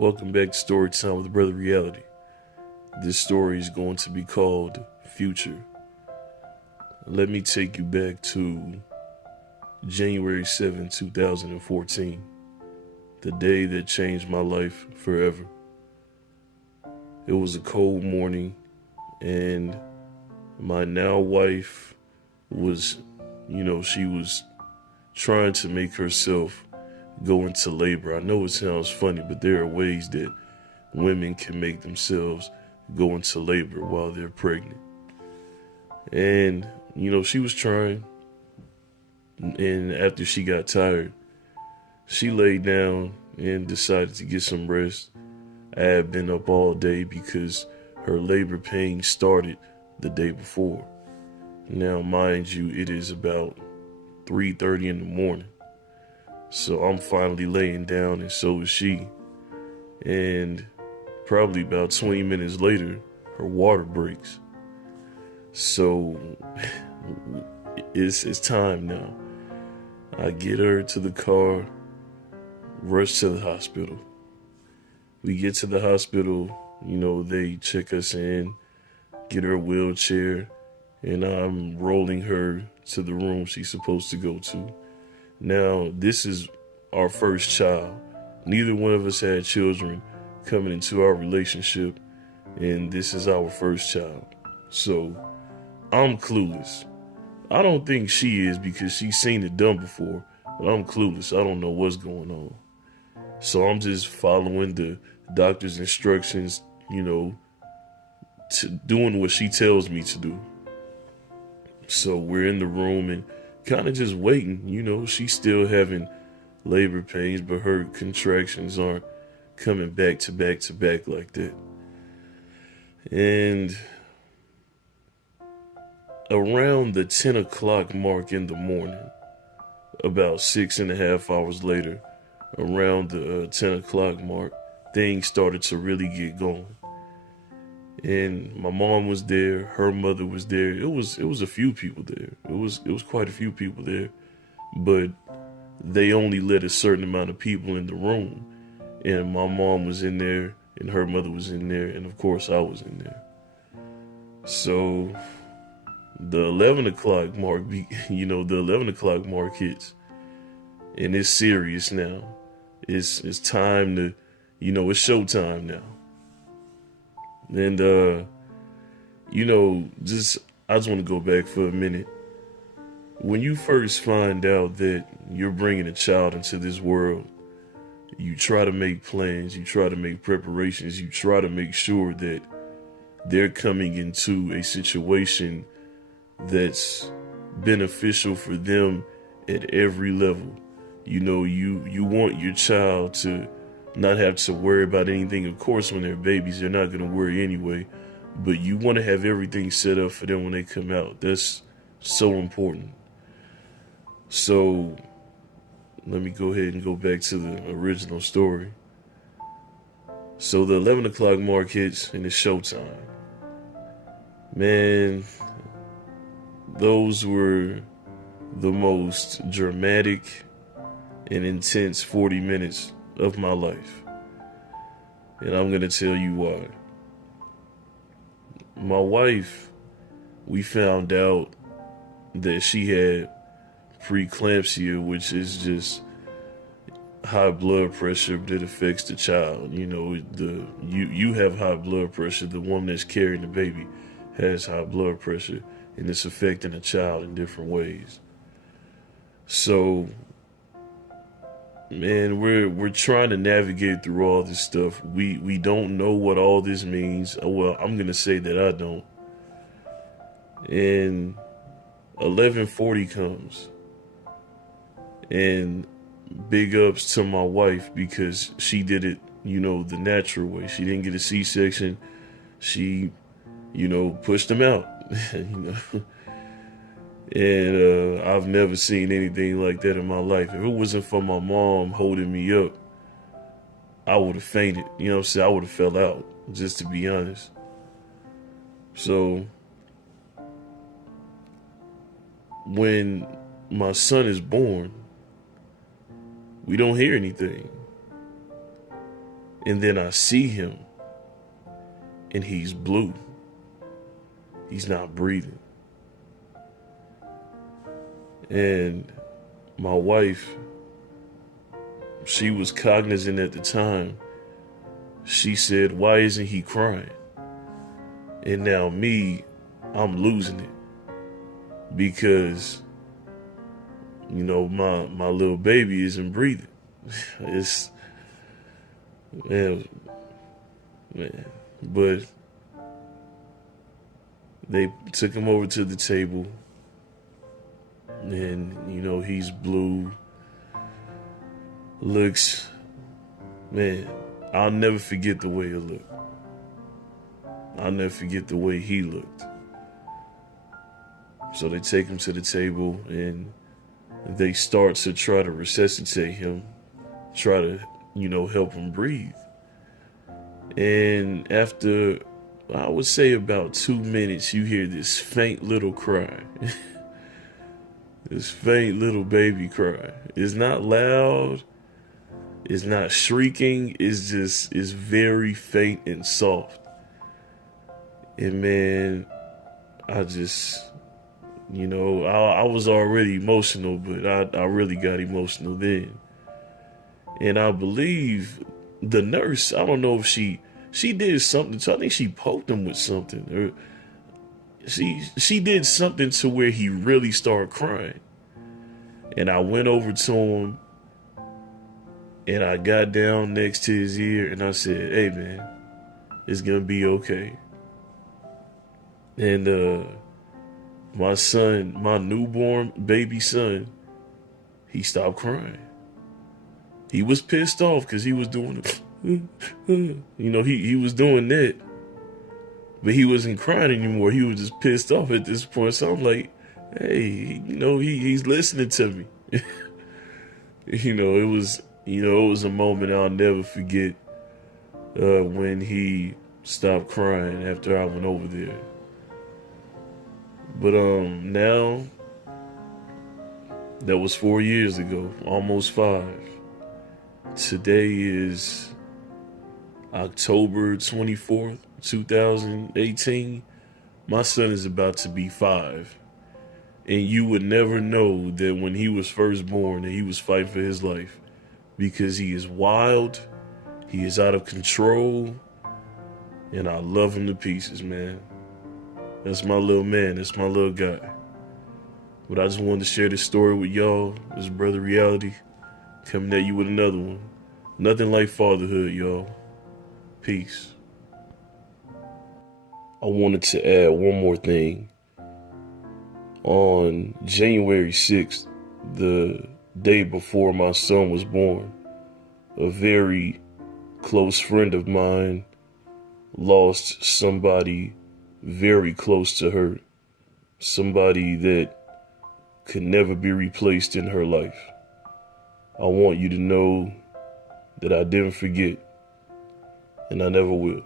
Welcome back to Story Time with Brother Reality. This story is going to be called Future. Let me take you back to January 7, 2014, the day that changed my life forever. It was a cold morning, and my now wife was, she was trying to make herself go into labor. I know it sounds funny, but there are ways that women can make themselves go into labor while they're pregnant. And, she was trying. And after she got tired, she laid down and decided to get some rest. I had been up all day because her labor pain started the day before. Now, mind you, it is about 3:30 in the morning. So I'm finally laying down, and so is she. And probably about 20 minutes later, her water breaks. So it's time now. I get her to the car, rush to the hospital. We get to the hospital, they check us in, get her a wheelchair, and I'm rolling her to the room she's supposed to go to. Now, this is our first child. Neither one of us had children coming into our relationship, and this is our first child. So, I'm clueless. I don't think she is because she's seen it done before, but I'm clueless. I don't know what's going on. So, I'm just following the doctor's instructions, to doing what she tells me to do. So, we're in the room and kind of just waiting. She's still having labor pains, but her contractions aren't coming back to back to back like that. And around the 10 o'clock mark in the morning, about 6.5 hours later, around the 10 o'clock mark, things started to really get going. And my mom was there, her mother was there. It was a few people there. It was quite a few people there, but they only let a certain amount of people in the room. And my mom was in there, and her mother was in there, and of course I was in there. So the 11 o'clock mark, the 11 o'clock mark hits, and it's serious now. It's time to, it's showtime now. And, I just want to go back for a minute. When you first find out that you're bringing a child into this world, you try to make plans, you try to make preparations, you try to make sure that they're coming into a situation that's beneficial for them at every level. You want your child to not have to worry about anything. Of course, when they're babies, they're not going to worry anyway, but you want to have everything set up for them when they come out. That's so important. So let me go ahead and go back to the original story. So the 11 o'clock mark hits and it's showtime. Man, those were the most dramatic and intense 40 minutes of my life. And I'm going to tell you why. My wife, we found out that she had preeclampsia, which is just high blood pressure that affects the child. You have high blood pressure. The woman that's carrying the baby has high blood pressure, and it's affecting the child in different ways. So, man, we're trying to navigate through all this stuff. We don't know what all this means. Well, I'm gonna say that I don't. And 11:40 comes, and big ups to my wife because she did it, the natural way. She didn't get a C-section. She, pushed them out. And I've never seen anything like that in my life. If it wasn't for my mom holding me up, I would have fainted. I would have fell out, just to be honest. So when my son is born, we don't hear anything. And then I see him and he's blue. He's not breathing. And my wife, she was cognizant at the time. She said, "Why isn't he crying?" And now me, I'm losing it because, my little baby isn't breathing. It's, man, but they took him over to the table and, he's blue. Looks, man, I'll never forget the way it looked. I'll never forget the way he looked. So they take him to the table and they start to try to resuscitate him, try to, help him breathe. And after, I would say about 2 minutes, you hear this faint little cry. This faint little baby cry. It's not loud. It's not shrieking. It's very faint and soft. And man, I just, I was already emotional, but I really got emotional then. And I believe the nurse, I don't know if she did something. So I think she poked him with something, or she did something to where he really started crying. And I went over to him and I got down next to his ear and I said, "Hey man, it's gonna be okay." And my son, my newborn baby son, he stopped crying. He was pissed off because he was doing he was doing that. But he wasn't crying anymore. He was just pissed off at this point. So I'm like, hey, he's listening to me. It was a moment I'll never forget when he stopped crying after I went over there. But now, that was 4 years ago, almost 5. Today is October 24th, 2018. My son is about to be 5. And you would never know that when he was first born that he was fighting for his life, because he is wild, he is out of control, and I love him to pieces, man. That's my little man, that's my little guy. But I just wanted to share this story with y'all. This Brother Reality, coming at you with another one. Nothing like fatherhood, y'all. Peace. I wanted to add one more thing. On January 6th, the day before my son was born, a very close friend of mine lost somebody very close to her, somebody that could never be replaced in her life. I want you to know that I didn't forget, and I never will.